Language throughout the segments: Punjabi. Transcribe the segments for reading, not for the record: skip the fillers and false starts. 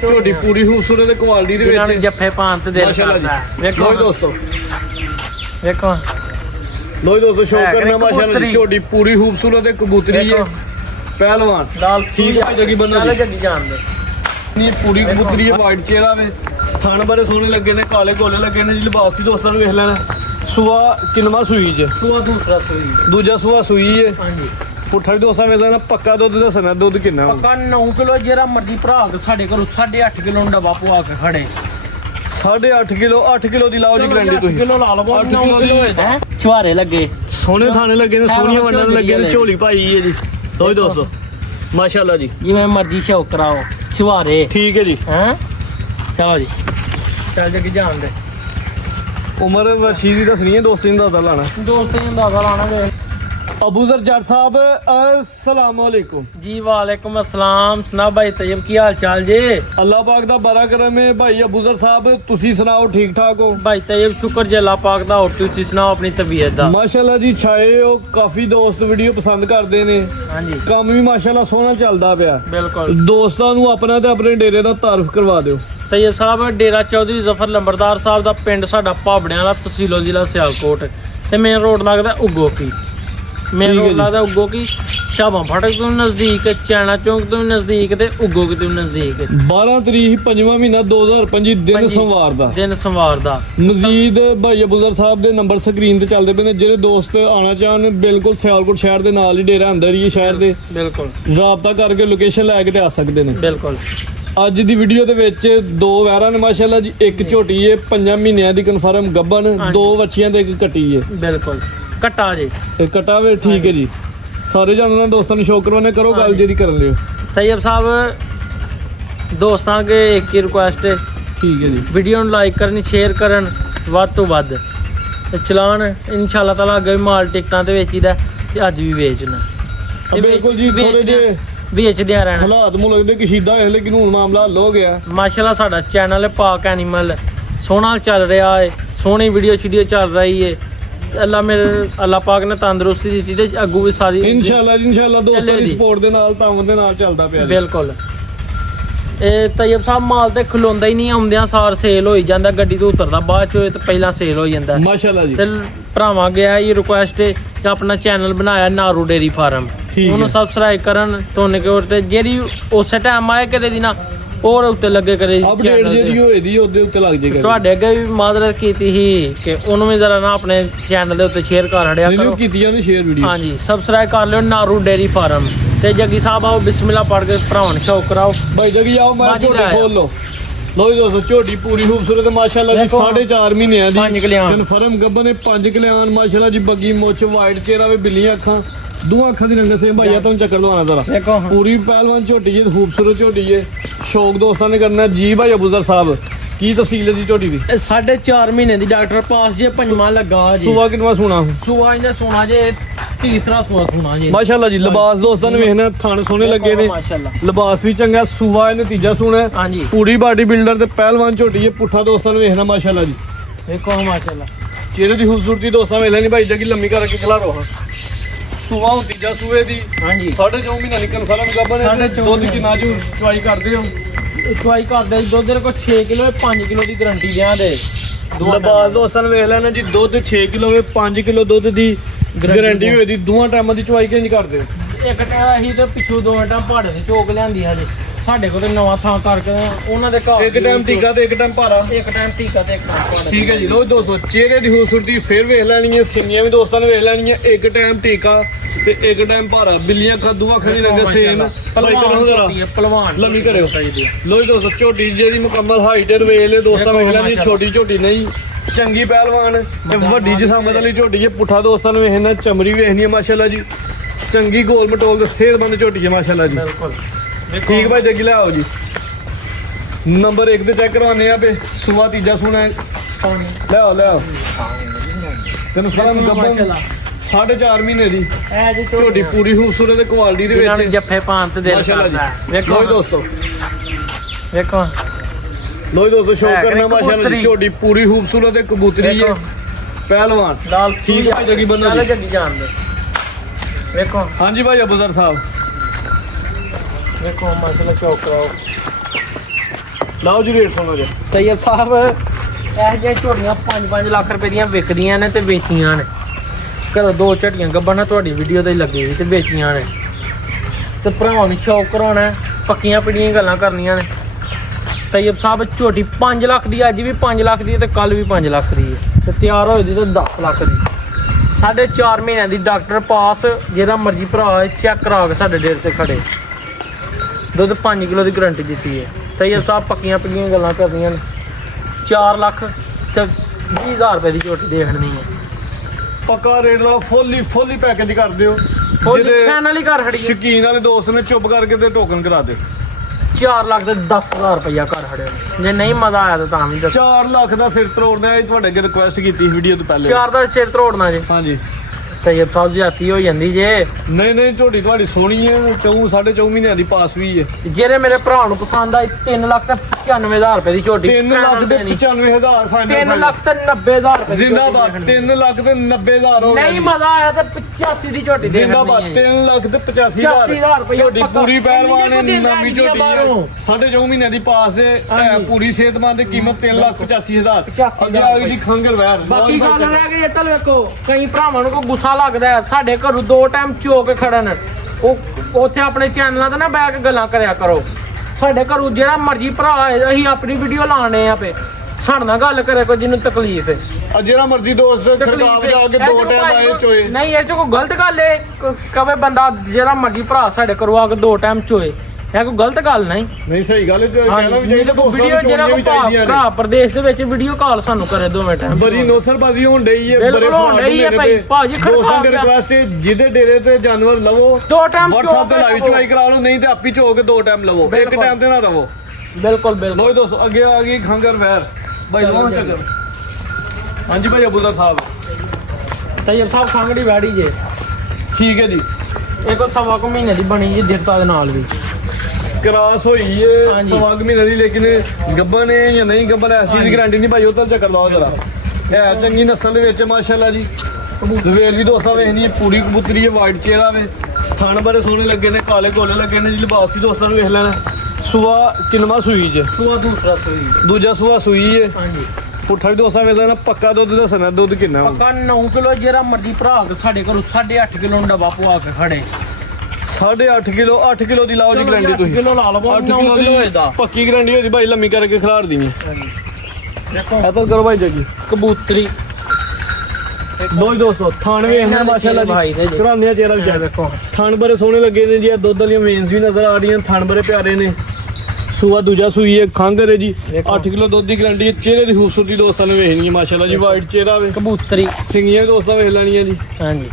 ਝੋਟੀ ਪੂਰੀ ਖੂਬਸੂਰਤ ਤੇ ਕੁਆਲਿਟੀ ਦੇ ਵਿੱਚ ਜੱਫੇ ਪਾਣ ਤੇ ਦਿਲ ਕਰਦਾ। ਵੇਖੋ ਦੋਸਤੋ, ਵੇਖੋ ਲੋ ਦੋਸਤੋ ਸ਼ੋਅ ਕਰਨਾ ਮਾਸ਼ਾਅੱਲਾ ਦੀ ਝੋਟੀ ਪੂਰੀ ਖੂਬਸੂਰਤ ਤੇ ਕਬੂਤਰੀ ਹੈ ਪਹਿਲਵਾਨ ਲਾਲ ਠੀਕ ਹੈ ਜੱਗੀ ਬੰਦਾ ਚੱਲ ਜੱਗੀ ਜਾਣ ਦੇ ਨੀ ਪੂਰੀ ਕਬੂਤਰੀ ਹੈ ਵਾਈਟ ਚਿਹਰਾ ਵੇ ਥਣ ਬੜੇ ਸੋਹਣੇ ਲੱਗੇ ਨੇ ਕਾਲੇ ਗੋਲੇ ਲੱਗੇ ਨੇ ਜੀ ਲਿਬਾਸ ਵੀ ਦੋਸਤਾਂ ਨੂੰ ਵੇਖ ਲੈਣਾ ਸੂਆ ਕਿੰਨਵਾ ਸੂਈ ਜੇ ਸੂਆ ਦੂਸਰਾ ਸੂਈ ਦੂਜਾ ਸੂਆ ਸੂਈ ਹੈ ਹਾਂਜੀ ਪੁੱਠਾ ਵੀ ਦੋਸਤਾਂ ਵੇਖ ਲੈਣਾ ਪੱਕਾ ਦੁੱਧ ਦੱਸਣਾ ਦੁੱਧ ਕਿੰਨਾ ਪੱਕਾ 9 ਕਿਲੋ ਜਿਹੜਾ ਮਰਜੀ ਭਰਾ ਸਾਡੇ ਕੋਲ 8.5 ਕਿਲੋ ਡੱਬਾ ਪਵਾ ਕੇ ਖੜੇ 8.5 ਕਿਲੋ 8 ਕਿਲੋ ਦੀ ਲਾਓ ਜੀ ਗਰੰਟੀ ਤੁਸੀਂ ਕਿਲੋ ਲਾ ਲਓ 8 ਕਿਲੋ ਦੀ ਹੈ ਛੁਹਾਰੇ ਲੱਗੇ ਸੋਹਣੇ ਥਾਣੇ ਲੱਗੇ ਨੇ ਸੋਹਣੀਆਂ ਵੰਡਾਂ ਲੱਗੇ ਨੇ ਝੋਲੀ ਪਾਈ ਹੈ ਜੀ ਲੋ ਦੋਸਤੋ ਮਾਸ਼ਾਅੱਲਾ ਜੀ ਜਿਵੇਂ ਮਰਜੀ ਸ਼ੌਕ ਕਰਾਓ ਛੁਹਾਰੇ ਠੀਕ ਹੈ ਜੀ ਹੈ ਚਲੋ ਜੀ ਚੱਲ ਜੱਗੀ ਜਾਣ ਦੇ ਉਮਰ ਵਰਸ਼ੀ ਦੀ ਦੱਸਣੀ ਹੈ ਦੋਸਤ ਨੇ ਦੱਸਦਾ ਲਾਣਾ ਦੋਸਤ ਨੇ ਅੰਦਾਜ਼ਾ ਲਾਣਾ ਵੇ अबू जर जट साहब अस्सलाम वालेकुम जी वालेकुम अस्सलाम सुना भाई तैयब की हाल चाल जे अल्लाह पाक दा बड़ा करम है भाई अबू जर साहब तुसी सुनाओ ठीक ठाक हो भाई तैयब शुक्र जे अल्लाह पाक दा और तुसी सुनाओ अपनी तबीयत दा माशाल्लाह जी छाए हो काफी दोस्त वीडियो पसंद करते ने हां जी काम भी माशाल्लाह सोहना चलदा पिया बिल्कुल दोस्तां नु अपना ते अपने डेरे दा तारुफ करवा दियो तैयब साहब डेरा चौधरी जफर लंबरदार साहब दा पिंड साडा भाबड़ियां दा तहसीलो जिला सियालकोट ते मेन रोड लगदा उगो की मेन रोड लगदा उगो की शाबा फाटक तो नजदीक चैना चौक तो नजदीक ते उगो की तो नजदीक 12 तरीक 5वां महीना 2025 दिन सोमवार दा मजीद भाई अबूजर साहब ਦੇ ਨੰਬਰ ਸਕਰੀਨ ਤੇ ਚੱਲਦੇ ਪਏ ਨੇ ਜਿਹੜੇ ਦੋਸਤ ਆਣਾ ਚਾਹਣ ਬਿਲਕੁਲ ਸਿਆਲਕੋਟ ਸ਼ਹਿਰ ਦੇ ਨਾਲ ਹੀ ਡੇਰਾ ਅੰਦਰ ਹੀ ਸ਼ਹਿਰ ਦੇ ਬਿਲਕੁਲ ਰਾਬਤਾ ਕਰਕੇ ਲੋਕੇਸ਼ਨ ਲੈ ਕੇ ਤੇ ਆ ਸਕਦੇ ਨੇ ਬਿਲਕੁਲ ਅੱਜ ਦੀ ਵੀਡੀਓ ਦੇ ਵਿੱਚ ਦੋ ਵੈਰਾਂ ਨੇ ਮਾਸ਼ਾਅੱਲਾ ਜੀ ਇੱਕ ਝੋਟੀ ਏ 5 ਮਹੀਨਿਆਂ ਦੀ ਕਨਫਰਮ ਗੱਬਨ ਦੋ ਬੱਚੀਆਂ ਤੇ ਇੱਕ ਕੱਟੀ ਏ ਬਿਲਕੁਲ ਕੱਟਾ ਜੀ ਤੇ ਕਟਾ ਵੇ ਠੀਕ ਹੈ ਜੀ ਸਾਰੇ ਜਾਣਨ ਦੋਸਤਾਂ ਨੂੰ ਸ਼ੌਕ ਕਰਵਾਨੇ ਕਰੋ ਗੱਲ ਜਿਹੜੀ ਕਰਨ ਲਿਓ तैयब साहब ਦੋਸਤਾਂ ਕੇ ਇੱਕ ਹੀ ਰਿਕੁਐਸਟ ਹੈ ਠੀਕ ਹੈ ਜੀ ਵੀਡੀਓ ਨੂੰ ਲਾਈਕ ਕਰਨੀ ਸ਼ੇਅਰ ਕਰਨ ਵੱਧ ਤੋਂ ਵੱਧ ਤੇ ਚਲਾਨ ਇਨਸ਼ਾਅੱਲਾ ਤਾਲਾ ਅੱਗੇ ਵੀ ਮਾਲ ਟਿਕਟਾਂ ਤੇ ਵੇਚੀਦਾ ਤੇ ਅੱਜ ਵੀ ਵੇਚਣਾ ਬਿਲਕੁਲ ਜੀ ਥੋੜੇ ਜਿਹੇ ਵੇਚਦਿਆਂ ਰਹਿਣਾ ਹਾਲਾਤ ਮੁਲਕ ਦੇ ਕਸ਼ੀਦਾ ਹੈ ਲੇਕਿਨ ਹੁਣ ਮਾਮਲਾ ਹੱਲ ਹੋ ਗਿਆ ਮਾਸ਼ਾਅੱਲਾ ਸਾਡਾ ਚੈਨਲ ਹੈ ਪਾਕ ਐਨੀਮਲ ਸੋਹਣਾ ਚੱਲ ਰਿਹਾ ਹੈ ਸੋਹਣੀ ਵੀਡੀਓ ਚੱਲ ਰਹੀ ਹੈ ਅੱਲਾ ਮੇਰੇ ਅੱਲਾ ਪਾਕ ਨੇ ਤੰਦਰੁਸਤੀ ਦਿੱਤੀ ਤੇ ਅੱਗੂ ਵੀ ਸਾਰੀ ਇਨਸ਼ਾਅੱਲਾ ਦੋਸਤਾਂ ਦੀ ਸਪੋਰਟ ਦੇ ਨਾਲ ਤਾਵਨ ਦੇ ਨਾਲ ਚੱਲਦਾ ਪਿਆ ਬਿਲਕੁਲ ਇਹ ਤੈਯਬ ਸਾਹਿਬ ਮਾਲ ਤੇ ਖਲੋਂਦਾ ਹੀ ਨਹੀਂ ਆਉਂਦਿਆਂ ਸਾਰ ਸੇਲ ਹੋਈ ਜਾਂਦਾ ਗੱਡੀ ਤੋਂ ਉਤਰਦਾ ਬਾਅਦ ਚੋਂ ਤੇ ਪਹਿਲਾਂ ਸੇਲ ਹੋ ਜਾਂਦਾ ਮਾਸ਼ਾਅੱਲਾ ਜੀ ਤੇ ਭਰਾਵਾਂ ਗਿਆ ਇਹ ਰਿਕੁਐਸਟ ਹੈ ਕਿ ਆਪਣਾ ਚੈਨਲ ਬਣਾਇਆ ਨਾਰੂ ਡੇਰੀ ਫਾਰਮ ਉਹਨੂੰ ਸਬਸਕ੍ਰਾਈਬ ਕਰਨ ਤੋਨੇ ਕੇ ਤੇ ਜਿਹੜੀ ਉਸੇ ਟਾਈਮ ਆਏ ਕਦੇ ਦੀ ਨਾ ਹੋਰ ਉੱਤੇ ਲੱਗੇ ਕਰੇ ਅਪਡੇਟ ਜਿਹੜੀ ਹੋਈ ਦੀ ਉਹਦੇ ਉੱਤੇ ਲੱਗ ਜਾਏਗਾ ਤੁਹਾਡੇ ਅੱਗੇ ਵੀ ਮਾਦਰਤ ਕੀਤੀ ਸੀ ਕਿ ਉਹਨੂੰ ਵੀ ਜ਼ਰਾ ਨਾ ਆਪਣੇ ਚੈਨਲ ਦੇ ਉੱਤੇ ਸ਼ੇਅਰ ਕਰ ਹੜਿਆ ਕਰੋ ਰਿਵਿਊ ਕੀਤੀਆਂ ਨੇ ਸ਼ੇਅਰ ਵੀਡੀਓ ਹਾਂਜੀ ਸਬਸਕ੍ਰਾਈਬ ਕਰ ਲਿਓ ਨਾਰੂ ਡੇਰੀ ਫਾਰਮ ਤੇ ਜੱਗੀ ਸਾਹਿਬ ਆਓ ਬਿਸਮਿਲ੍ਲਾ ਪੜ੍ਹ ਕੇ ਭਰਾਵਾਂ ਨੂੰ ਸ਼ੌਕ ਕਰਾਓ ਭਾਈ ਜੱਗੀ ਆਓ ਮੈਂ ਝੋਟੀ ਖੋਲ ਲਓ ਲੋ ਜੀ ਦੋਸਤੋ ਝੋਟੀ ਪੂਰੀ ਖੂਬਸੂਰਤ ਮਾਸ਼ਾਅੱਲਾ ਜੀ 4.5 ਮਹੀਨਿਆਂ ਦੀ ਕਨਫਰਮ ਗੱਬਨ ਨੇ 5 ਕਲਿਆਣ ਮਾਸ਼ਾਅੱਲਾ ਜੀ ਬੱਗੀ ਮੁੱਛ ਵਾਈਟ ਚਿਹਰਾ ਵੇ ਬਿੱਲੀਆਂ ਅੱਖਾਂ ਦੋ ਅੱਖਾਂ ਦੀ ਰੰਗ ਸੇਮ ਭਾਈਆ ਤੁਹਾਨੂੰ ਚੱਕਰ ਲਵਾਣਾ ਜ਼ਰਾ ਪੂਰੀ ਪਹਿਲਵਾਨ ਝੋਟੀ ਹੈ ਖੂਬਸੂਰਤ ਝੋਟੀ ਹੈ ਸ਼ੌਕ ਦੋਸਤਾਂ ਨੇ ਕਰਨਾ ਜੀ ਭਾਈ ਅਬੂਜ਼ਰ ਸਾਹਿਬ ਕੀ ਤਫਸੀਲ ਹੈ ਜੀ ਝੋਟੀ ਦੀ 4.5 ਮਹੀਨੇ ਦੀ ਡਾਕਟਰ ਪਾਸ ਜੇ ਪੰਜਵਾਂ ਲੱਗਾ ਜੀ ਸੂਆ ਕਿੰਨਾ ਸੋਨਾ ਸੂਆ ਇਹਦਾ ਸੋਨਾ ਜੇ ਤੀਸਰਾ ਸੋਨਾ ਜੀ ਮਾਸ਼ਾਅੱਲਾ ਜੀ ਲਿਬਾਸ ਦੋਸਤਾਂ ਨੇ ਵੇਖਣਾ ਥਣ ਸੋਹਣੇ ਲੱਗੇ ਨੇ ਮਾਸ਼ਾਅੱਲਾ ਲਿਬਾਸ ਵੀ ਚੰਗਾ ਸੂਆ ਇਹ ਨਤੀਜਾ ਸੋਹਣਾ ਹਾਂਜੀ ਪੂਰੀ ਬਾਡੀ ਬਿਲਡਰ ਤੇ ਪਹਿਲਵਾਨ ਝੋਟੀ ਹੈ ਪੁੱਠਾ ਦੋਸਤਾਂ ਨੇ ਵੇਖਣਾ ਮਾਸ਼ਾਅੱਲਾ ਜੀ ਵੇਖੋ ਮਾਸ਼ਾਅੱਲਾ ਚਿਹਰੇ ਦੀ ਖੂਬਸੂਰਤੀ ਦੋਸਤਾਂ ਵੇਖ ਲੈਣੀ ਭਾਈ ਜੱਗੀ ਲੰਮੀ ਕਰਕੇ ਖਿਲਾ ਰੋ ਸੂਆ ਹੁਣ ਤੀਜਾ ਸੂਏ ਦੀ ਹਾਂਜੀ 4.5 ਮਹੀਨਾ ਨਿਕਲ ਸਾਰਾ ਗੱਬਨ ਨੇ ਦੁੱਧ ਕਿੰਨਾ ਜੂ ਚੁਆਈ ਕਰਦੇ ਹੋ ਚੁਆਈ ਕਰਦੇ ਦੁੱਧ ਦੇ ਕੋਲ 6 ਕਿਲੋ 5 ਕਿਲੋ ਦੀ ਗਾਰੰਟੀ ਦਿਆਂ ਦੇ ਲਿਬਾਸ ਦੋਸਤਾਂ ਨੇ ਵੇਖ ਲੈਣਾ ਜੀ ਦੁੱਧ 6 ਕਿਲੋ 5 ਕਿਲੋ ਦੁੱਧ ਦੀ ਗਾਰੰਟੀ ਹੋਈ ਦੀ ਦੋਹਾਂ ਟਾਈਮਾਂ ਦੀ ਚੁਆਈ ਕਿੰਜ ਕਰਦੇ ਹੋ ਇੱਕ ਟਾਈਮ ਅਸੀਂ ਤੇ ਪਿੱਛੋਂ ਦੋ ਟਾਈਮ ਪਹਾੜੇ ਦੀ ਚੋਕ ਲਿਆਂਦੀ ਹਜੇ ਸਾਡੇ ਕੋਲ ਤੇ ਨਵਾਂ ਥਾਂ ਕਰਕੇ ਉਹਨਾਂ ਦੇ ਘਰ ਇੱਕ ਟਾਈਮ ਟੀਕਾ ਤੇ ਇੱਕ ਟਾਈਮ ਭਾਰਾ ਇੱਕ ਟਾਈਮ ਟੀਕਾ ਤੇ ਇੱਕ ਟਾਈਮ ਠੀਕ ਹੈ ਜੀ ਲੋ ਦੋਸਤੋ ਚਿਹਰੇ ਦੀ ਖੂਬਸੂਰਤੀ ਫੇਰ ਵੇਖ ਲੈਣੀ ਹੈ ਸਿੰਗੀਆਂ ਵੀ ਦੋਸਤਾਂ ਨੇ ਵੇਖ ਲੈਣੀਆਂ ਇੱਕ ਟਾਈਮ ਟੀਕਾ ਤੇ ਇੱਕ ਟਾਈਮ ਭਾਰਾ ਬਿੱਲੀਆਂ ਕੱਦੂਆਂ ਖੜੀ ਰੰਗ ਸੇਮ ਭਾਈ ਕਰੋ ਜਰਾ ਪਹਿਲਵਾਨ ਲੰਮੀ ਕਰਿਓ ਲੋ ਜੀ ਦੋਸਤੋ ਝੋਟੀ ਜਿਹੜੀ ਮੁਕੰਮਲ ਹਾਈਟ ਤੇ ਵੇਖ ਲੈ ਦੋਸਤਾਂ ਵੇਖ ਲੈਣੀ ਛੋਟੀ ਝੋਟੀ ਨਹੀਂ ਚੰਗੀ ਪਹਿਲਵਾਨ ਤੇ ਵੱਡੀ ਜਿਸਮਤ ਵਾਲੀ ਝੋਟੀ ਹੈ ਪੁੱਠਾ ਦੋਸਤਾਂ ਨੇ ਵੇਖਣਾ ਚਮੜੀ ਵੇਖਣੀ ਹੈ ਮਾਸ਼ਾਅੱਲਾ ਜੀ ਚੰਗੀ ਗੋਲ ਮਟੋਲ ਤੇ ਸਿਹਤਮੰਦ ਝੋਟੀ ਹੈ ਮਾਸ਼ਾਅੱਲਾ ਜੀ ਬਿਲਕੁਲ ਠੀਕ ਭਾਈ ਜੱਗੀ ਲੈ ਆਓ ਜੀ ਨੰਬਰ 1 ਤੇ ਚੈੱਕ ਕਰਵਾਨੇ ਆ ਪੇ ਸੂਆ ਤੀਜਾ ਸੂਣਾ ਲੈ ਆਓ ਤੈਨੂੰ ਸਾਰਾ ਗੱਬਨ 4.5 ਮਹੀਨੇ ਦੀ ਝੋਟੀ ਪੂਰੀ ਖੂਬਸੂਰਤ ਤੇ ਕੁਆਲਿਟੀ ਦੇ ਵਿੱਚ ਜੱਫੇ ਪਾਣ ਤੇ ਦਿਲ ਕਰਦਾ ਵੇਖੋ ਦੋਸਤੋ ਵੇਖੋ ਲੋ ਦੋਸਤੋ ਸ਼ੌਕ ਕਰਨਾ ਮਾਸ਼ਾਅੱਲਾ ਦੀ ਝੋਟੀ ਪੂਰੀ ਖੂਬਸੂਰਤ ਤੇ ਕਬੂਤਰੀ ਹੈ ਪਹਿਲਵਾਨ ਲਾਲ ਠੀਕ ਹੈ ਜੱਗੀ ਬੰਦਾ ਚੱਲ ਜੱਗੀ ਜਾਣ ਦੇ ਵੇਖੋ ਹਾਂਜੀ ਭਾਈ ਅਬੂਜ਼ਰ ਸਾਹਿਬ ਵੇਖੋ ਮਾਸ਼ਾਅੱਲਾ ਸ਼ੌਕ ਕਰਾਓ ਲਾਓ ਜੀ ਰੇਟ ਸੁਣੋ ਜੀ। ਤੈਯਬ ਸਾਹਿਬ ਇਹ ਜਿਹੀਆਂ ਝੋਟੀਆਂ 5-5 ਲੱਖ ਰੁਪਏ ਦੀਆਂ ਵਿਕਦੀਆਂ ਨੇ ਤੇ ਵੇਚੀਆਂ ਨੇ। ਘਰੋਂ 2 ਝਟੀਆਂ ਗੱਭਣ ਨਾਲ ਤੁਹਾਡੀ ਵੀਡੀਓ ਤੇ ਲੱਗੀ ਸੀ ਤੇ ਵੇਚੀਆਂ ਨੇ ਤੇ ਭਰਾਵਾਂ ਨੂੰ ਸ਼ੌਕ ਕਰਾਉਣਾ, ਪੱਕੀਆਂ ਪਿੜੀਆਂ ਗੱਲਾਂ ਕਰਨੀਆਂ ਨੇ। ਤੈਯਬ ਸਾਹਿਬ ਝੋਟੀ 5 ਲੱਖ ਦੀ, ਅੱਜ ਵੀ 5 ਲੱਖ ਦੀ ਤੇ ਕੱਲ ਵੀ 5 ਲੱਖ ਦੀ ਹੈ ਤੇ ਤਿਆਰ ਹੋਈ ਦੀ ਤੇ 10 ਲੱਖ ਦੀ। 4.5 ਮਹੀਨਿਆਂ ਦੀ ਡਾਕਟਰ ਪਾਸ, ਜਿਹਦਾ ਮਰਜ਼ੀ ਭਰਾ ਚੈੱਕ ਕਰਾ ਕੇ ਸਾਡੇ ਡੇਰੇ ਤੇ ਖੜੇ। ਦੁੱਧ 5 ਕਿਲੋ ਦੀ ਗਰੰਟੀ ਦਿੱਤੀ ਹੈ। ਤੈਯਬ ਸਾਹਿਬ ਪੱਕੀਆਂ ਪਿੜੀਆਂ ਗੱਲਾਂ ਕਰਨੀਆਂ ਨੇ। 4 ਲੱਖ ਤੇ 20,000 ਰੁਪਏ ਦੀ ਝੋਟੀ ਦੇਖਣੀ ਹੈ। ਪੱਕਾ ਰੇਟ ਦਾ ਫੁੱਲੀ ਪੈਕੇਜ ਕਰ ਦਿਓ। ਫੁੱਲੀ ਫਾਈਨਲ ਹੀ ਕਰ ਖੜੀ ਹੈ। ਸ਼ਕੀਨ ਵਾਲੇ ਦੋਸਤ ਨੇ ਚੁੱਪ ਕਰਕੇ ਤੇ ਟੋਕਨ ਕਰਾ ਦਿਓ। 4 ਲੱਖ ਤੇ 10,000 ਰੁਪਇਆ ਘਰ ਖੜੇ ਨੇ। ਜੇ ਨਹੀਂ ਮਜ਼ਾ ਆਇਆ ਤਾਂ ਵੀ ਦੱਸੋ। 4 ਲੱਖ ਦਾ ਸਿਰ ਤਰੋੜਨਾ, ਇਹ ਤੁਹਾਡੇ ਅੱਗੇ ਰਿਕੁਐਸਟ ਕੀਤੀ ਵੀਡੀਓ ਤੋਂ ਪਹਿਲੇ। 4 ਦਾ ਸਿਰ ਤਰੋੜਨਾ ਜੇ। ਹਾਂਜੀ ਤੈਯਬ ਸਾਹਿਬ ਦੀ ਜਾਤੀ ਹੋ ਜਾਂਦੀ ਜੇ। ਨਹੀਂ ਝੋਟੀ ਤੁਹਾਡੀ ਸੋਹਣੀ ਹੈ, 4.5 ਮਹੀਨਿਆਂ ਦੀ ਪਾਸ ਵੀ ਹੈ। ਜਿਹੜੇ ਮੇਰੇ ਭਰਾ ਨੂੰ ਪਸੰਦ ਆਈ 3 ਲੱਖ ਤੇ 95,000 ਰੁਪਏ ਦੀ ਝੋਟੀ। 3 ਲੱਖ ਤੇ 95,000 ਫਾਈਨਲ। 3 ਲੱਖ ਤੇ 90,000 ਰੁਪਏ ਦੀ ਜ਼ਿੰਦਾਬਾਦ। 3 ਲੱਖ ਤੇ 90,000 ਹੋ ਨਹੀਂ ਮਜ਼ਾ ਆਇਆ ਤੇ 85 ਦੀ ਝੋਟੀ ਦੇ ਜ਼ਿੰਦਾਬਾਦ। 3 ਲੱਖ ਤੇ 85,000 ਰੁਪਏ ਝੋਟੀ ਪੂਰੀ ਪਹਿਲਵਾਨ ਹੈ, ਨਵੀਂ ਝੋਟੀ ਹੈ, 4.5 ਮਹੀਨਿਆਂ ਦੀ ਪਾਸ ਹੈ, ਪੂਰੀ ਸਿਹਤਮੰਦ ਦੀ ਕੀਮਤ 3,85,000। ਅੱਗੇ ਆ ਗਈ ਜੀ ਖੰਗਲ ਵੈਰ। ਬਾਕੀ ਗੱਲ ਰਹਿ ਗਈ ਇੱਥੇ ਵੇਖੋ, ਕਈ ਭਰਾਵਾਂ ਨੂੰ ਕੋਈ ਗੁੱਸਾ ਲੱਗਦਾ ਹੈ ਸਾਡੇ ਘਰੋਂ 2 ਟਾਈਮ ਚੋ ਕੇ ਖੜਨ, ਉਹ ਉੱਥੇ ਆਪਣੇ ਚੈਨਲਾਂ ਤੇ ਨਾ ਬਹਿ ਕੇ ਗੱਲਾਂ ਕਰਿਆ ਕਰੋ। ਸਾਡੇ ਘਰੋਂ ਜਿਹੜਾ ਮਰਜ਼ੀ ਭਰਾ ਹੈ, ਅਸੀਂ ਆਪਣੀ ਵੀਡੀਓ ਲਾਣੇ ਆ ਪੇ, ਸਾਡੇ ਨਾਲ ਗੱਲ ਕਰਿਆ ਕੋਈ ਜਿਹਨੂੰ ਤਕਲੀਫ ਹੈ। ਜਿਹੜਾ ਮਰਜ਼ੀ ਦੋਸਤ ਖੜਕਾਵ ਜਾ ਕੇ 2 ਟਾਈਮ ਆਏ ਚੋਏ। ਨਹੀਂ ਇਹ ਚ ਕੋਈ ਗਲਤ ਗੱਲ ਹੈ। ਕਵੇ ਬੰਦਾ ਜਿਹੜਾ ਮਰਜ਼ੀ ਭਰਾ ਸਾਡੇ ਘਰੋਂ ਆ ਕੇ 2 ਟਾਈਮ ਚੋਏ, ਇਹ ਕੋਈ ਗਲਤ ਗੱਲ ਨਹੀਂ। ਸਹੀ ਗੱਲ ਹੈ। ਕਹਿਣਾ ਵੀ ਚਾਹੀਦਾ ਵੀਡੀਓ ਜਿਹੜਾ ਕੋਈ ਭਰਾ ਪ੍ਰਦੇਸ਼ ਦੇ ਵਿੱਚ ਵੀਡੀਓ ਕਾਲ ਸਾਨੂੰ ਕਰੇ 2 ਟਾਈਮ। ਬੜੀ ਨੋਸਰਬਾਜ਼ੀ ਹੋਣ ਡਈ ਹੈ, ਬਿਲਕੁਲ ਹੋਣ ਡਈ ਹੈ ਭਾਈ। ਭਾਜੀ ਦੋਸਤਾਂ ਦੀ ਰਿਕੁਐਸਟ ਹੈ, ਜਿਹਦੇ ਡੇਰੇ ਤੇ ਜਾਨਵਰ ਲਵੋ 2 ਟਾਈਮ WhatsApp ਤੇ ਲਾਈਵ ਚੁਆਈ ਕਰਾ ਲਓ, ਨਹੀਂ ਤੇ ਆਪੀ ਚੋ ਕੇ 2 ਟਾਈਮ ਲਵੋ, ਇੱਕ ਟਾਈਮ ਤੇ ਨਾ ਲਵੋ। ਬਿਲਕੁਲ ਲੋ ਦੋਸਤੋ ਅੱਗੇ ਆ ਗਈ ਖੰਗਰ ਵੈਰ ਭਾਈ ਲੋਨ ਚੱਕਰ। ਹਾਂਜੀ ਭਾਈ ਅਬੂਦਰ ਸਾਹਿਬ। ਤੈਯਬ ਸਾਹਿਬ ਖੰਗੜੀ ਵੈੜੀ ਜੇ। ਠੀਕ ਹੈ ਜੀ। ਇਹ ਕੋਈ 1.25 ਮਹੀਨੇ ਦੀ ਬਣੀ ਜੀ ਦਿੱਤਾ ਦੇ ਨਾਲ ਵੀ ਕਰਾਸ ਹੋਈ ਏ 1.25 ਮਹੀਨੇ ਦੀ, ਲੇਕਿਨ ਗੱਬਨ ਹੈ ਜਾਂ ਨਹੀਂ ਗੱਬਨ ਐਸੀ ਦੀ ਗਾਰੰਟੀ ਨਹੀਂ ਭਾਈ। ਉਧਰ ਚੱਕਰ ਲਾਓ ਜਰਾ। ਹੈ ਚੰਗੀ ਨਸਲ ਦੇ ਵਿੱਚ ਮਾਸ਼ਾਅੱਲਾ ਜੀ। ਵੇਲ ਵੀ ਦੋਸਤਾਂ ਵੇਖਣੀ ਹੈ, ਪੂਰੀ ਕਬੂਤਰੀ ਹੈ, ਵਾਈਟ ਚਿਹਰਾ ਵੇ, ਥਣ ਬੜੇ ਸੋਹਣੇ ਲੱਗੇ ਨੇ, ਕਾਲੇ ਗੋਲੇ ਲੱਗੇ ਨੇ ਜੀ। ਲਿਬਾਸ ਵੀ ਦੋਸਤਾਂ ਨੂੰ ਵੇਖ ਲੈਣਾ। ਸੂਆ ਕਿੰਨਵਾਂ ਸੂਈ ਜੇ? ਸੂਆ ਦੂਸਰਾ ਸੂਈ। ਦੂਜਾ ਸੂਆ ਸੂਈ ਏ। ਹਾਂਜੀ ਪੁੱਠਾ ਵੀ ਦੋਸਤਾਂ ਵੇਖ ਲੈਣਾ। ਪੱਕਾ ਦੁੱਧ ਦੱਸਣਾ, ਦੁੱਧ ਕਿੰਨਾ? ਪੱਕਾ 9 ਕਿਲੋ। ਜਿਹੜਾ ਮਰਜ਼ੀ ਭਰਾ ਸਾਡੇ ਘਰੋਂ 8.5 ਕਿਲੋ ਨੂੰ ਡੱਬਾ ਪਵਾ ਕੇ ਖੜੇ। 8.5 ਕਿਲੋ 8 ਕਿਲੋ ਦੀ ਲਾਓ ਜੀ ਗਰੰਟੀ ਤੁਸੀਂ। 8 ਕਿਲੋ ਲਾ ਲਵੋ। 8 ਕਿਲੋ ਦੀ ਪੱਕੀ ਗਰੰਟੀ ਹੋਈ ਭਾਈ, ਲੰਮੀ ਕਰਕੇ ਖਿਲਾਰ ਦੇਣੀ। ਦੇਖੋ ਇਹ ਤਾਂ ਕਰੋ ਭਾਈ ਜੀ ਕਬੂਤਰੀ ਦੋ ਦੋਸਤੋ ਥਣ ਵੇਖਣਾ ਮਾਸ਼ਾਅੱਲਾ ਜੀ। ਕਰਾਨੇ ਆ ਚਿਹਰਾ ਵਿਚਾਰ ਦੇਖੋ, ਥਣ ਬੜੇ ਸੋਹਣੇ ਲੱਗੇ ਨੇ ਜੀ। ਆ ਦੁੱਧ ਵਾਲੀਆਂ ਵੇਨਸ ਵੀ ਨਜ਼ਰ ਆ ਰਹੀਆਂ, ਥਣ ਬੜੇ ਪਿਆਰੇ ਨੇ। ਸੂਆ ਦੂਜਾ ਸੂਈ ਹੈ, ਖੰਗਰ ਹੈ ਜੀ। 8 ਕਿਲੋ ਦੁੱਧ ਦੀ ਗਰੰਟੀ ਹੈ। ਚਿਹਰੇ ਦੀ ਖੂਬਸੂਰਤੀ ਦੋਸਤਾਂ ਨੇ ਵੇਖਣੀ ਹੈ ਮਾਸ਼ਾਅੱਲਾ ਜੀ। ਵਾਈਟ ਚਿਹਰਾ ਵੇ, ਕਬੂਤਰੀ ਸਿੰਗੀਆਂ ਦੋਸਤਾਂ ਵੇਖ ਲੈਣੀਆਂ ਜੀ। ਹਾਂਜੀ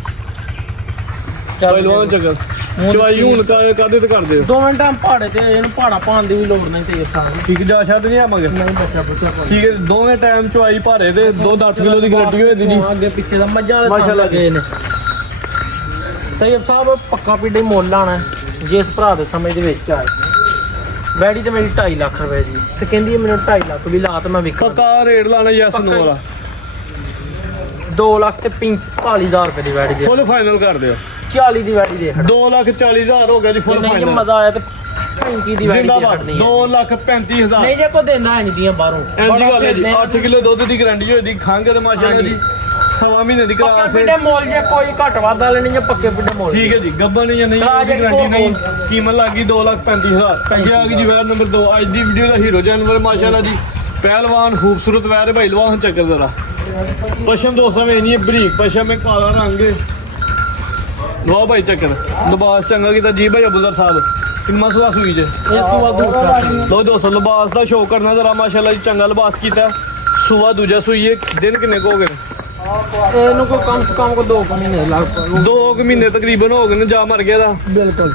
ਪਹਿਲਵਾਨ ਚੱਕਰ ਚਵਾਈ ਹੁਣ ਕਾਦੇ ਤੇ ਕਰਦੇ ਹੋ? 2 ਮਿੰਟ ਪਹਾੜੇ ਤੇ ਇਹਨੂੰ ਪਹਾੜਾ ਪਾਉਣ ਦੀ ਵੀ ਲੋੜ ਨਹੀਂ ਤੇ ਠੀਕ ਜਾ ਸ਼ਾਦ ਨਹੀਂ ਆਵਾਂਗੇ। ਨਹੀਂ ਬੱਚਾ ਠੀਕ ਹੈ। ਦੋਵੇਂ ਟਾਈਮ ਚਵਾਈ ਭਾਰੇ ਤੇ ਦੁੱਧ 8 ਕਿਲੋ ਦੀ ਗਰੰਟੀ ਹੋਈ ਜੀ। ਅੱਗੇ ਪਿੱਛੇ ਦਾ ਮੱਝਾਂ ਦੇ ਮਾਸ਼ਾਅੱਲਾ ਗਏ ਨੇ। ਤੈਯਬ ਸਾਹਿਬ ਪੱਕਾ ਪੀੜੇ ਮੁੱਲ ਲਾਣਾ ਜਿਸ ਭਰਾ ਦੇ ਸਮੇਂ ਦੇ ਵਿੱਚ ਆਏ। ਵੈੜੀ ਤੇ ਮੇਰੀ 2.5 ਲੱਖ ਰੁਪਏ ਦੀ ਤੇ ਕਹਿੰਦੀ ਮੈਨੂੰ 2.5 ਲੱਖ ਵੀ ਲਾ ਤੇ ਮੈਂ ਵਿਕਾ। ਪੱਕਾ ਰੇਟ ਲਾਣਾ ਯੈਸ ਨੋ ਵਾਲਾ। 2 ਲੱਖ ਤੇ 45,000 ਰੁਪਏ ਦੀ ਵੈੜੀ ਦੇ। ਫੁੱਲ ਫਾਈਨਲ ਕਰ ਦਿਓ। 40 ਦੀ ਵੈੜੀ ਦੇ। 2,40,000 ਹੋ ਗਿਆ ਜੀ ਫੁੱਲ ਨਹੀਂ ਫਾਈਨਲ। ਮਜ਼ਾ ਆਇਆ ਤੇ 35 ਦੀ ਵੈੜੀ ਦੇ ਖੜਨੀ ਹੈ। 2,35,000 ਨਹੀਂ ਜੇ ਕੋ ਦੇਣਾ ਇੰਜ ਦੀਆਂ ਬਾਹਰੋਂ। ਇੰਜ ਗੱਲ ਹੈ ਜੀ। 8 ਕਿਲੋ ਦੁੱਧ ਦੀ ਗਰੰਟੀ ਹੋਈ ਦੀ। ਖੰਗ ਤੇ ਮਾਸ਼ਾਅੱਲਾ ਜੀ 1.5 ਮਹੀਨੇ ਦੀ ਪੱਕੇ ਕਲਾਸ ਹੈ। ਪੀੜੇ ਮੁੱਲ ਜੇ ਕੋਈ ਘੱਟ ਵੱਧ ਵਾਲੇ ਨਹੀਂ ਜੇ ਪੱਕੇ ਪੀੜੇ ਮੁੱਲ। ਠੀਕ ਹੈ ਜੀ। ਗੱਬਾ ਨਹੀਂ ਜਾਂ ਨਹੀਂ ਉਹਦੀ ਗਰੰਟੀ ਨਹੀਂ। ਕੀਮਤ ਲੱਗੀ 2,35,000। ਅੱਗੇ ਆ ਗਈ ਜੀ ਵੈਰ ਨੰਬਰ 2। ਅੱਜ ਦੀ ਵੀਡੀਓ ਦਾ ਹੀਰੋ ਜਾਨਵਰ ਮਾਸ਼ਾਅੱਲਾ ਜੀ। ਪਹਿਲਵਾਨ ਖੂਬਸੂਰਤ ਵੈਰ ਹੈ ਭਾਈ। ਲਵਾਂ ਚੱਕਰ ਜ਼ਰਾ। ਪਸ਼ਮ ਦੋਸਤਾਂ ਵਿੱਚ ਨਹੀਂ ਬਰੀਕ ਪਸ਼ਮ ਹੈ, ਕਾਲਾ ਰੰਗ ਹੈ। ਲਓ ਭਾਈ ਚੱਕਰ। ਲਿਬਾਸ ਚੰਗਾ ਕੀਤਾ ਜੀ ਭਾਈ ਅਬੂਦਰ ਸਾਹਿਬ। ਕਿੰਨਾ ਸੂਆ ਸੂਈ ਜੇ? ਲਓ ਦੋਸਤੋ ਲਿਬਾਸ ਦਾ ਸ਼ੌਕ ਕਰਨਾ ਜ਼ਰਾ ਮਾਸ਼ਾਅੱਲਾ ਜੀ। ਚੰਗਾ ਲਿਬਾਸ ਕੀਤਾ। ਸੂਆ ਦੂਜਾ ਸੂਈ ਹੈ। ਦਿਨ ਕਿੰਨੇ ਕੁ ਹੋ ਗਏ? ਇਹਨੂੰ ਕੋਈ ਕਮ ਸੇ ਕਮ 2 ਮਹੀਨੇ ਲੱਗ ਪਏ। 2 ਮਹੀਨੇ ਤਕਰੀਬਨ ਹੋ ਗਏ ਨੇ। ਜਾ ਮਰ ਗਿਆ ਦਾ ਬਿਲਕੁਲ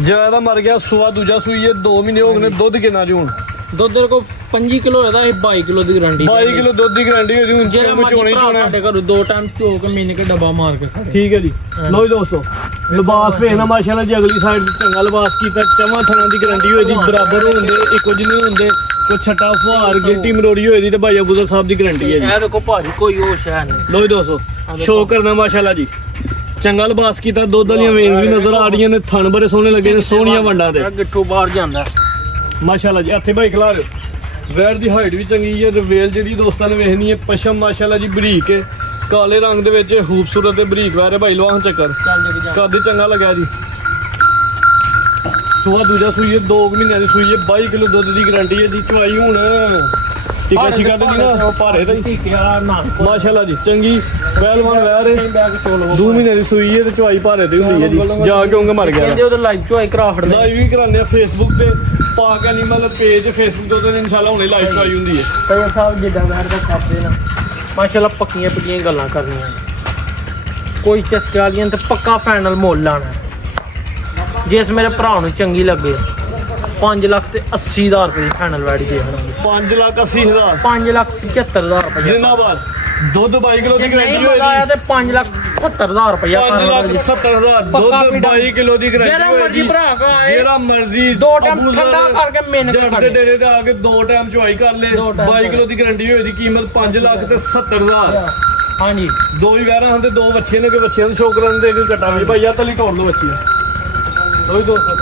ਜਿਆਦਾ ਮਰ ਗਿਆ। ਸੂਆ ਦੂਜਾ ਸੂਈ ਹੈ। 2 ਮਹੀਨੇ ਹੋ ਗਏ ਨੇ। ਦੁੱਧ ਕਿੰਨਾ ਜੀ ਹੁਣ? ਦੁੱਧ ਕੋ 25 ਕਿਲੋ ਇਹਦਾ, ਇਹ 22 ਕਿਲੋ ਦੀ ਗਾਰੰਟੀ। 22 ਕਿਲੋ ਦੁੱਧ ਦੀ ਗਾਰੰਟੀ ਹੋਈ। ਹੁਣ ਜਿਹੜਾ ਮਰਜ਼ੀ ਭਰਾ ਸਾਡੇ ਘਰੋਂ 2 ਟਾਈਮ ਚੋਕ ਮਹੀਨੇ ਕੇ ਡੱਬਾ ਮਾਰ ਕੇ ਖੜੇ। ਠੀਕ ਹੈ ਜੀ। ਲਓ ਜੀ ਦੋਸਤੋ ਲਿਬਾਸ ਵੇਖਣਾ ਮਾਸ਼ਾਅੱਲਾ ਜੀ। ਅਗਲੀ ਸਾਈਡ ਚੰਗਾ ਲਿਬਾਸ ਕੀਤਾ। ਚਵਾਂ ਥਣਾਂ ਦੀ ਗਾਰੰਟੀ ਹੋਈ ਦੀ। ਬਰਾਬਰ ਹੁੰਦੇ, ਇੱਕੋ ਜਿਹੇ ਹੁੰਦੇ। ਕੋਈ ਛੱਟਾ ਫੁਹਾਰ ਗਿਲਟੀ ਮਰੋੜੀ ਹੋਈ ਦੀ ਤੇ ਭਾਈ ਅਬੂਦਰ ਸਾਹਿਬ ਦੀ ਗਾਰੰਟੀ ਹੈ ਜੀ। ਇਹ ਦੇਖੋ ਭਾਜੀ ਕੋਈ ਹੋਸ਼ ਹੈ ਨਹੀਂ। ਲਓ ਜੀ ਦੋਸਤੋ ਸ਼ੋਅ ਕਰਨਾ ਮਾਸ਼ਾਅੱਲਾ ਜੀ। ਚੰਗਾ ਲਿਬਾਸ ਕੀਤਾ। ਦੁੱਧ ਵਾਲੀਆਂ ਵੇਨਸ ਵੀ ਨਜ਼ਰ ਆ ਰਹੀਆਂ ਨੇ। ਥਣ ਬੜੇ ਸੋਹਣੇ ਲੱਗੇ ਨੇ, ਸੋਹਣੀਆਂ ਵੰਡਾਂ ਦੇ। ਗਿੱਠੂ ਬਾਹਰ ਜਾਂਦਾ ਮਾਸ਼ਾਅੱਲਾ ਜੀ। ਇੱਥੇ ਭਾਈ ਖਿਲਾ ਦਿਓ। ਵੈੜ ਦੀ ਹਾਈਟ ਵੀ ਚੰਗੀ ਹੈ। ਰਵੇਲ ਜਿਹੜੀ ਦੋਸਤਾਂ ਨੇ ਵੇਖਣੀ ਹੈ, ਪਸ਼ਮ ਮਾਸ਼ਾਅੱਲਾ ਜੀ ਬਰੀਕ ਹੈ, ਕਾਲੇ ਰੰਗ ਦੇ ਵਿੱਚ ਖੂਬਸੂਰਤ ਤੇ ਬਰੀਕ ਵੈੜ ਹੈ। ਭਾਈ ਲਵਾਂ ਚੱਕਰ ਕੱਦ ਚੰਗਾ ਲੱਗਿਆ ਜੀ। ਸੂਆ ਦੂਜਾ ਸੂਈ ਹੈ, 2 ਮਹੀਨਿਆਂ ਦੀ ਸੂਈ ਹੈ, 22 ਕਿਲੋ ਦੁੱਧ ਦੀ ਗਾਰੰਟੀ ਹੈ ਜੀ। ਚਵਾਈ ਹੁਣ ਟਿੱਕਾ ਸ਼ਿਕਾ ਤੇ ਨਹੀਂ ਨਾ ਭਾਰੇ ਦਾ ਜੀ, ਮਾਸ਼ਾਅੱਲਾ ਜੀ ਚੰਗੀ ਪਹਿਲਵਾਨ ਵੈੜ ਹੈ, 2 ਮਹੀਨਿਆਂ ਦੀ ਸੂਈ ਹੈ ਤੇ ਚਵਾਈ ਭਾਰੇ ਤੇ ਹੁੰਦੀ ਹੈ ਜੀ। ਜਾ ਕੇ ਮਰ ਗਿਆ ਕਹਿੰਦੇ ਉਹਦੇ ਲਾਈਵ ਚੋਂ ਕਰਾ ਫੜਦੇ ਲਾਈਵ ਵੀ ਕਰਾਉਂਦੇ ਆ ਫੇਸਬੁੱਕ ਤੇ ਪਾਕ ਐਨੀਮਲ ਪੇਜ ਫੇਸਬੁੱਕ ਤੇ ਇਨਸ਼ਾਅੱਲਾ ਹੁਣੇ ਲਾਈਵ ਚਵਾਈ ਹੁੰਦੀ ਹੈ। ਤੇਰੇ ਸਾਹਿਬ ਜਿੱਦਾਂ ਵੈਰ ਦਾ ਕਰਦੇ ਨਾ ਮਾਸ਼ਾਅੱਲਾ ਪੱਕੀਆਂ ਗੱਲਾਂ ਕਰਨੀਆਂ, ਕੋਈ ਚਸਕੇ ਵਾਲੀਆਂ ਤੇ ਪੱਕਾ ਫਾਈਨਲ ਮੁੱਲ ਲਾਣਾ। ਜਿਸ ਮੇਰੇ ਭਰਾ ਨੂੰ ਚੰਗੀ ਲੱਗੇ 5,80,000 ਰੁਪਏ ਦੀ ਫਾਈਨਲ ਵੈੜੀ ਦੇ ਦੇਣਾ। 5,80,000 5,75,000 ਰੁਪਏ ਜਿੰਦਾਬਾਦ। ਦੁੱਧ 22 ਕਿਲੋ ਦੀ ਗਾਰੰਟੀ ਨਹੀਂ ਹੋਏਗੀ। ਆਇਆ ਤੇ 5,70,000 ਰੁਪਏ 5,70,000 ਦੁੱਧ 22 ਕਿਲੋ ਦੀ ਗਾਰੰਟੀ ਜਿਹੜਾ ਮਰਜੀ ਭਰਾ ਕੋ ਆਏ, ਜਿਹੜਾ ਮਰਜੀ 2 ਟਾਈਮ ਠੰਡਾ ਕਰਕੇ ਮਿੰਨ ਕੇ ਜੱਟ ਦੇ ਡੇਰੇ ਤੇ ਆ ਕੇ 2 ਟਾਈਮ ਚਵਾਈ ਕਰ ਲੈ। 22 ਕਿਲੋ ਦੀ ਗਾਰੰਟੀ ਹੋਏ ਦੀ ਕੀਮਤ 5,70,000। ਹਾਂਜੀ 2 ਹੀ ਵੈਰਾਂ ਹੁੰਦੇ, 2 ਬੱਚੇ ਨੇ, ਕਿ ਬੱਚਿਆਂ ਨੂੰ ਸ਼ੌਕ ਕਰਨ ਦੇ ਕੇ ਕਟਾ ਵੀ ਭਾਈ ਆ ਤਲੀ ਤੋੜ ਲਓ ਬੱਚੀ। ਲੋ ਜੀ ਦੋਸਤੋ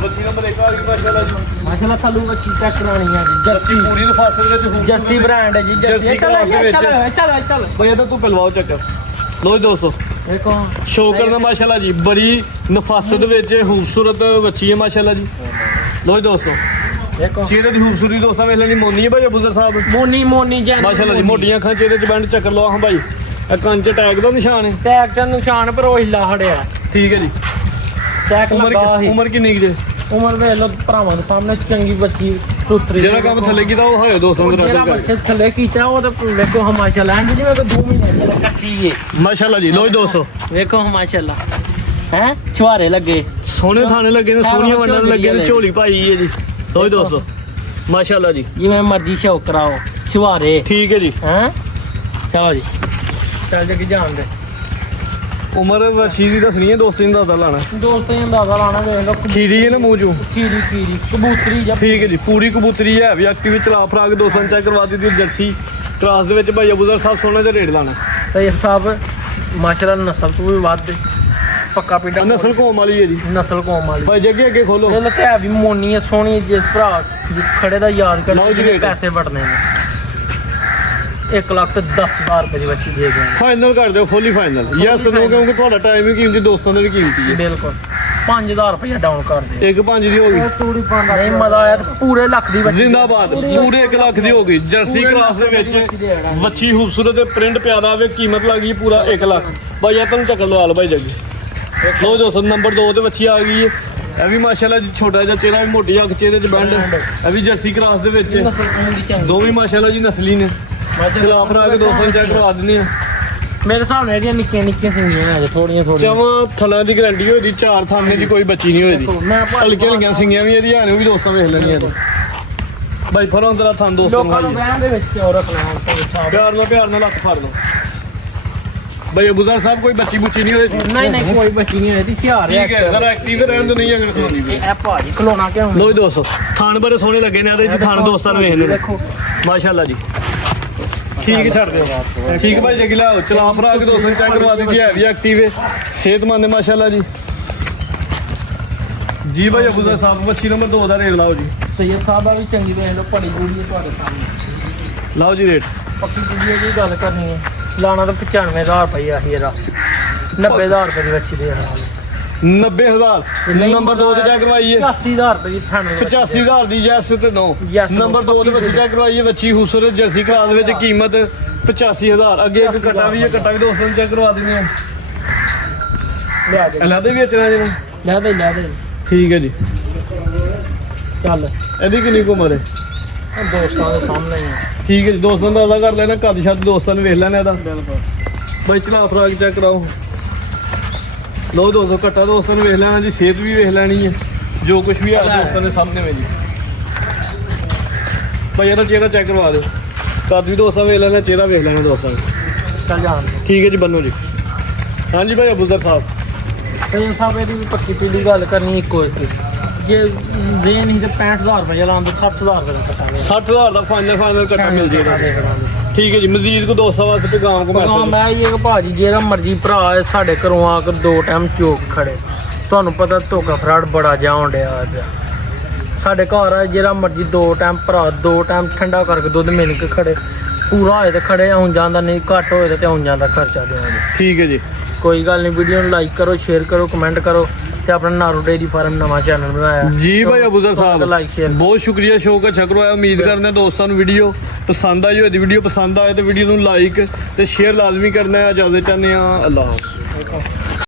ਬੱਚੀ ਨੰਬਰ 1 ਆ ਗਈ ਮਾਸ਼ਾਅੱਲਾ ਜੀ। ਮਾਸ਼ਾਅੱਲਾ ਥੱਲੂ ਬੱਚੀ ਚੈੱਕ ਕਰਾਣੀ ਆ ਜੀ। ਜਰਸੀ ਪੂਰੀ ਨਫਾਸਤ ਦੇ ਵਿੱਚ ਹੋਊਗੀ। ਜਰਸੀ ਬ੍ਰਾਂਡ ਹੈ ਜੀ। ਜਰਸੀ ਚੱਲ ਕਲਾਸ ਦੇ ਵਿੱਚ ਚੱਲ ਭਾਈ ਇਹਦਾ ਤੂੰ ਪਿਲਵਾਓ ਚੱਕਰ। ਲੋ ਜੀ ਦੋਸਤੋ ਦੇਖੋ ਸ਼ੌਕ ਕਰਨਾ ਮਾਸ਼ਾਅੱਲਾ ਜੀ, ਬੜੀ ਨਫਾਸਤ ਵਿੱਚ ਖੂਬਸੂਰਤ ਬੱਚੀ ਹੈ ਮਾਸ਼ਾਅੱਲਾ ਜੀ। ਲੋ ਜੀ ਦੋਸਤੋ ਦੇਖੋ ਚਿਹਰੇ ਦੀ ਖੂਬਸੂਰਤੀ ਦੋਸਤਾਂ ਵੇਖ ਲੈਣੀ ਮੋਨੀ ਹੈ ਭਾਈ ਅਬੂਜ਼ਰ ਸਾਹਿਬ ਮੋਨੀ ਜੈਨ ਮਾਸ਼ਾਅੱਲਾ ਜੀ। ਮੋਟੀਆਂ ਅੱਖਾਂ, ਚਿਹਰੇ 'ਚ ਬੈਂਡ ਚੱਕਰ ਲਓ ਹਾਂ ਭਾਈ। ਇਹ ਕੰਨ 'ਚ ਟੈਗ ਦਾ ਨਿਸ਼ਾਨ ਹੈ। ਟੈਗ ਦਾ ਨਿਸ਼ਾਨ ਪਰ ਉਹ ਹਿੱਲਾ ਹੜਿਆ। ਠੀਕ ਹੈ ਜੀ। ਟੈਗ ਲੱਗਾ ਹੀ। ਉਮਰ ਕਿੰਨੀ ਕੁ ਜੇ? ਉਮਰ ਵੇਖ ਲਓ ਭਰਾਵਾਂ ਦੇ ਸਾਹਮਣੇ ਚੰਗੀ ਬੱਚੀ ਸੁਤਰੀ। ਜਿਹੜਾ ਕੰਮ ਥੱਲੇ ਕੀਤਾ ਉਹ ਹੋਏ ਦੋਸਤਾਂ ਨੂੰ ਜਿਹੜਾ ਬੱਚੇ ਥੱਲੇ ਕੀਤਾ ਉਹ ਤਾਂ ਵੇਖੋ ਹਮਾਸ਼ਾ ਲੈਣ ਜਿਵੇਂ ਕੋਈ 2 ਮਹੀਨੇ ਦੀ ਕੱਚੀ ਹੈ ਮਾਸ਼ਾਅੱਲਾ ਜੀ। ਲੋ ਜੀ ਦੋਸਤੋ ਵੇਖੋ ਹਮਾਸ਼ਾਅੱਲਾ ਹੈ ਛੁਹਾਰੇ ਲੱਗੇ, ਸੋਹਣੇ ਥਾਣੇ ਲੱਗੇ ਨੇ, ਸੋਹਣੀਆਂ ਵੰਡਣ ਲੱਗੇ ਨੇ, ਝੋਲੀ ਪਾਈ ਹੈ ਜੀ। ਲੋ ਜੀ ਦੋਸਤੋ ਮਾਸ਼ਾਅੱਲਾ ਜੀ, ਜਿਵੇਂ ਮਰਜ਼ੀ ਸ਼ੌਕ ਕਰਾਓ ਛੁਹਾਰੇ। ਠੀਕ ਹੈ ਜੀ। ਹੈ ਚਲੋ ਜੀ ਚੱਲ ਜੱਗੀ ਜਾਣ ਦੇ। ਉਮਰ ਵਰਸ਼ੀ ਦੀ ਦੱਸਣੀ ਹੈ, ਦੋਸਤ ਨੂੰ ਦੱਸਦਾ ਲਾਣਾ। ਦੋਸਤਾਂ ਨੂੰ ਅੰਦਾਜ਼ਾ ਲਾਣਾ ਵੇਖ ਲਓ। ਖੀਰੀ ਹੈ ਨਾ ਮੂੰਹ ਚੋਂ, ਖੀਰੀ ਕਬੂਤਰੀ ਜਾਂ ਠੀਕ ਹੈ ਜੀ। ਪੂਰੀ ਕਬੂਤਰੀ ਹੈ ਵੀ ਐਕਟਿਵ ਚਲਾ ਫਰਾਕ ਦੋਸਤਾਂ ਨੂੰ ਚੈੱਕ ਕਰਵਾ ਦਿੱਤੀ। ਜਰਸੀ ਕ੍ਰਾਸ ਦੇ ਵਿੱਚ ਭਾਈ ਅਬੂਜ਼ਰ ਸਾਹਿਬ ਸੋਹਣਾ ਜਿਹਾ ਰੇਟ ਲਾਣਾ। ਤੇ ਸਾਹਿਬ ਮਾਸ਼ਾਅੱਲਾ ਨਸਲ ਤੋਂ ਵੀ ਵੱਧ ਪੱਕਾ ਪੀੜਾ ਨਸਲ ਕੌਮ ਵਾਲੀ ਹੈ ਜੀ। ਨਸਲ ਕੌਮ ਵਾਲੀ ਭਾਈ ਜੱਗੇ ਅੱਗੇ ਖੋਲੋ। ਇਹ ਲਤਿਆ ਵੀ ਮੋਨੀ ਹੈ, ਸੋਹਣੀ। ਜਿਸ ਭਰਾ ਖੜੇ ਦਾ ਯਾਦ ਕਰ ਲਓ ਜੀ ਰੇਟ। ਪੈਸੇ ਵਟਨੇ ਨੇ 1,10,000 ਰੁਪਏ ਦੀ ਬੱਚੀ ਦੇ ਗਏ ਫਾਈਨਲ ਕਰ ਦਿਓ, ਫੁੱਲੀ ਫਾਈਨਲ। ਯੈਸ ਨੋ, ਕਿਉਂਕਿ ਤੁਹਾਡਾ ਟਾਈਮ ਵੀ ਕੀਮਤੀ, ਦੋਸਤਾਂ ਦਾ ਵੀ ਕੀਮਤੀ ਹੈ। ਬਿਲਕੁਲ 5,000 ਰੁਪਏ ਡਾਊਨ ਕਰ ਦੇ। 1.5 ਦੀ ਹੋ ਗਈ। ਨਹੀਂ ਮਜ਼ਾ ਆਇਆ ਤੇ ਪੂਰੇ ਲੱਖ ਦੀ ਬੱਚੀ ਜ਼ਿੰਦਾਬਾਦ। ਪੂਰੇ 1 ਲੱਖ ਦੀ ਹੋ ਗਈ। ਜਰਸੀ ਕ੍ਰਾਸ ਦੇ ਵਿੱਚ ਵੱਛੀ ਖੂਬਸੂਰਤ ਤੇ ਪ੍ਰਿੰਟ ਪਿਆਰਾ ਆਵੇ, ਕੀਮਤ ਲੱਗੀ ਪੂਰਾ 1 ਲੱਖ। ਭਾਈ ਇਹ ਤੁਹਾਨੂੰ ਚੱਕਰ ਲਵਾ ਲਓ ਭਾਈ ਜੱਗੀ। ਲੋ ਦੋਸਤੋ ਨੰਬਰ 2 ਤੇ ਵੱਛੀ ਆ ਗਈ ਹੈ। ਇਹ ਵੀ ਮਾਸ਼ਾਅੱਲਾ ਜੀ ਛੋਟਾ ਜਿਹਾ ਚਿਹਰਾ, ਵੀ ਮੋਟੀ ਅੱਖ, ਚਿਹਰੇ 'ਚ ਬੈਂਡ। ਇਹ ਵੀ ਜਰਸੀ ਕ੍ਰਾਸ ਦੇ ਵਿੱਚ ਦੋਵੇਂ ਮਾਸ਼ਾਅੱਲਾ ਜੀ ਨਸਲੀ ਨੇ। ਚਲਾ ਫਰਾ ਕੇ ਦੋਸਤਾਂ ਨੂੰ ਚੈੱਕ ਕਰਵਾ ਦਿੰਦੇ ਆ। ਮੇਰੇ ਹਿਸਾਬ ਨਾਲ ਜਿਹੜੀਆਂ ਨਿੱਕੀਆਂ ਸਿੰਗੀਆਂ ਨੇ ਥੋੜੀਆਂ ਜਮਾਂ ਥਲਾਂ ਦੀ ਗਾਰੰਟੀ ਹੋਈ ਦੀ, 4 ਥਾਨੇ ਦੀ ਕੋਈ ਬੱਚੀ ਨਹੀਂ ਹੋਈ ਦੀ। ਹਲਕੀਆਂ ਹਲਕੀਆਂ ਸਿੰਗੀਆਂ ਵੀ ਇਹਦੀਆਂ ਨੇ, ਉਹ ਵੀ ਦੋਸਤਾਂ ਵੇਖ ਲੈਣੀਆਂ। ਭਾਈ ਫਰੋਂ ਤੇਰਾ ਥਾਂ ਦੋਸਤਾਂ ਨੂੰ ਲੋਕਾਂ ਨੂੰ ਵਹਿਣ ਦੇ ਵਿੱਚ ਕਿਉਂ ਰੱਖਣਾ। ਪਿਆਰ ਨਾਲ ਲੱਖ ਫੜ ਲਓ। ਭਾਈ ਅਬੂਜ਼ਰ ਸਾਹਿਬ ਕੋਈ ਬੱਚੀ ਬੁੱਚੀ ਨਹੀਂ ਹੋਈ। ਨਹੀਂ ਕੋਈ ਬੱਚੀ ਨਹੀਂ ਇਹਦੀ ਹਿਆਰ ਠੀਕ ਹੈ, ਜ਼ਰਾ ਐਕਟਿਵ ਰਹਿਣ ਤੋਂ ਨਹੀਂ ਅਗਰ ਖਲੋਣੀ ਵੀ। ਇਹ ਭਾਜੀ ਖਲੋਣਾ ਕਿਉਂ? ਲੋ ਜੀ ਦੋਸਤੋ ਥਾਣ ਬੜੇ ਸੋਹਣੇ ਲੱਗੇ ਨੇ ਇਹਦੇ। ਥਾਣ ਦੋਸਤਾਂ ਨੂੰ ਵੇਖ ਲਓ। ਦੇਖੋ ਮਾਸ਼ਾਅੱਲਾ ਜੀ। ਠੀਕ ਛੱਡ ਦਿਓ। ਠੀਕ ਭਾਈ ਜੱਗੀ ਲਾਓ, ਚਲਾ ਫਰਾ ਕੇ ਦੋਸਤਾਂ ਨੂੰ ਚੈੱਕ ਕਰਵਾ ਦਿੱਤੀ। ਹੈ ਵੀ ਐਕਟਿਵ ਹੈ, ਸਿਹਤਮੰਦ ਹੈ ਮਾਸ਼ਾਅੱਲਾ ਜੀ। ਜੀ ਭਾਈ ਅਬੂਜ਼ਰ ਸਾਹਿਬ ਬੱਚੀ ਨੰਬਰ 2 ਦਾ ਰੇਟ ਲਾਓ ਜੀ। ਸੈਯਦ ਸਾਹਿਬ ਆ ਵੀ ਚੰਗੀ ਵੇਖ ਲਓ, ਬੜੀ ਬੂੜੀ ਹੈ ਤੁਹਾਡੇ ਸਾਹਮਣੇ। ਲਾਓ ਜੀ ਰੇਟ। ਪੱਕੀ ਵੀਡੀਓ ਦੀ ਗੱਲ ਕਰਨੀ ਹੈ, ਲਾਣਾ ਤਾਂ 95,000 ਰੁਪਇਆ ਸੀ ਇਹਦਾ। 90,000 ਰੁਪਏ ਦੀ ਬੱਚੀ ਦੇ 90,000 ਨੰਬਰ 2 ਤੇ ਚੈੱਕ ਕਰਵਾਈਏ। 85,000 ਰੁਪਏ ਦੀ 85,000 ਦੀ ਯੈਸ ਤੇ ਨੋ। Yes, ਨੰਬਰ 2 ਤੇ ਬੱਚੀ ਚੈੱਕ ਕਰਵਾਈਏ। ਬੱਚੀ ਖੂਬਸੂਰਤ ਜਰਸੀ ਕ੍ਰਾਸ ਵਿੱਚ ਕੀਮਤ 85,000। ਅੱਗੇ ਇੱਕ ਕੱਟਾ ਵੀ ਹੈ, ਕੱਟਾ ਵੀ ਦੋਸਤਾਂ ਨੂੰ ਚੈੱਕ ਕਰਵਾ ਦਿੰਦੇ ਆ। ਲਿਆ ਦੇ ਅਲੱਗ ਵੀ ਵੇਚਣਾ ਜੀ। ਲੈ ਦੇ ਠੀਕ ਹੈ ਜੀ। ਚੱਲ ਇਹਦੀ ਕਿੰਨੀ ਕੁ ਉਮਰ ਹੈ? ਦੋਸਤਾਂ ਦੇ ਸਾਹਮਣੇ ਹੀ ਹੈ। ਠੀਕ ਹੈ ਜੀ, ਦੋਸਤਾਂ ਦਾ ਅਦਾ ਕਰ ਲੈਣਾ। ਕੱਦ ਛੱਦ ਦੋਸਤਾਂ ਨੂੰ ਵੇਖ ਲੈਣਾ ਇਹਦਾ। ਬਾਈ ਚਲਾ ਫਰਾਕ ਚੈੱਕ ਕਰਾਓ। ਲੋ ਦੋਸਤੋ ਕੱਟਾ ਦੋਸਤਾਂ ਨੂੰ ਵੇਖ ਲੈਣਾ ਜੀ। ਸਿਹਤ ਵੀ ਵੇਖ ਲੈਣੀ ਹੈ, ਜੋ ਕੁਝ ਵੀ ਆ ਦੋਸਤਾਂ ਦੇ ਸਾਹਮਣੇ ਵੇ ਜੀ। ਭਾਈ ਇਹਦਾ ਚਿਹਰਾ ਚੈੱਕ ਕਰਵਾ ਦਿਓ। ਕੱਦ ਵੀ ਦੋਸਤਾਂ ਵੇਖ ਲੈਣਾ, ਚਿਹਰਾ ਵੇਖ ਲੈਣਾ ਦੋਸਤਾਂ ਨੇ। ਚੱਲ ਜਾਣ ਠੀਕ ਹੈ ਜੀ ਬੰਨੋ ਜੀ। ਹਾਂਜੀ ਭਾਈ ਅਬੂਜ਼ਰ ਸਾਹਿਬ ਸੈਯਦ ਸਾਹਿਬ ਇਹਦੀ ਵੀ ਪੱਕੀ ਪੀਲੀ ਗੱਲ ਕਰਨੀ ਇੱਕੋ ਇੱਕ। ਜੇ ਦੇ ਨਹੀਂ ਤੇ 65,000 ਰੁਪਏ ਲਾਉਂਦੇ 60,000 ਰੁਪਏ ਦਾ ਕੱਟਾ 60,000 ਦਾ ਫਾਈਨਲ ਕੱਟਾ ਮਿਲ ਜਾਏਗਾ। ਠੀਕ ਹੈ ਜੀ। ਮਜ਼ੀਦ ਕੋ ਦੋਸਤਾਂ ਵਾਸਤੇ ਪੈਗਾਮ ਕੋ ਮੈਸੇਜ। ਮੈਂ ਇਹ ਕਿ ਭਾਜੀ ਜਿਹੜਾ ਮਰਜੀ ਭਰਾ ਹੈ ਸਾਡੇ ਘਰੋਂ ਆ ਕੇ 2 ਟਾਈਮ ਚੋਕ ਖੜੇ। ਤੁਹਾਨੂੰ ਪਤਾ ਧੋਖਾ ਫਰਾਡ ਬੜਾ ਜਾਉਣ ਡਿਆ ਅੱਜ। ਸਾਡੇ ਘਰ ਆ ਜਿਹੜਾ ਮਰਜੀ 2 ਟਾਈਮ ਭਰਾ 2 ਟਾਈਮ ਠੰਡਾ ਕਰਕੇ ਦੁੱਧ ਮਿਲ ਕੇ ਖੜੇ ਪੂਰਾ ਹੋਏ ਤੇ ਖੜੇ ਆਉਂ ਜਾਂਦਾ, ਨਹੀਂ ਘੱਟ ਹੋਏ ਤੇ ਆਉਂ ਜਾਂਦਾ ਖਰਚਾ ਦੇਵਾਂਗੇ। ਠੀਕ ਹੈ ਜੀ, ਕੋਈ ਗੱਲ ਨਹੀਂ। ਵੀਡੀਓ ਨੂੰ ਲਾਈਕ ਕਰੋ, ਸ਼ੇਅਰ ਕਰੋ, ਕਮੈਂਟ ਕਰੋ ਤੇ ਆਪਣਾ ਨਾਰੂ ਡੇਅਰੀ ਫਾਰਮ ਨਵਾਂ ਚੈਨਲ ਬਣਾਇਆ ਜੀ ਭਾਈ ਅਬੂਜ਼ਰ ਸਾਹਿਬ, ਲਾਈਕ ਸ਼ੇਅਰ ਬਹੁਤ ਸ਼ੁਕਰੀਆ ਸ਼ੌਕ ਅੱਛਾ ਕਰਵਾਇਆ। ਉਮੀਦ ਕਰਦੇ ਹਾਂ ਦੋਸਤਾਂ ਨੂੰ ਵੀਡੀਓ ਪਸੰਦ ਆਈ ਹੋਈ। ਵੀਡੀਓ ਪਸੰਦ ਆਏ ਤੇ ਵੀਡੀਓ ਨੂੰ ਲਾਈਕ ਤੇ ਸ਼ੇਅਰ ਲਾਜ਼ਮੀ ਕਰਨਾ ਹੈ। ਇਜਾਜ਼ਤ ਚਾਹੁੰਦੇ ਹਾਂ, ਅੱਲਾਹ ਹਾਫਿਜ਼।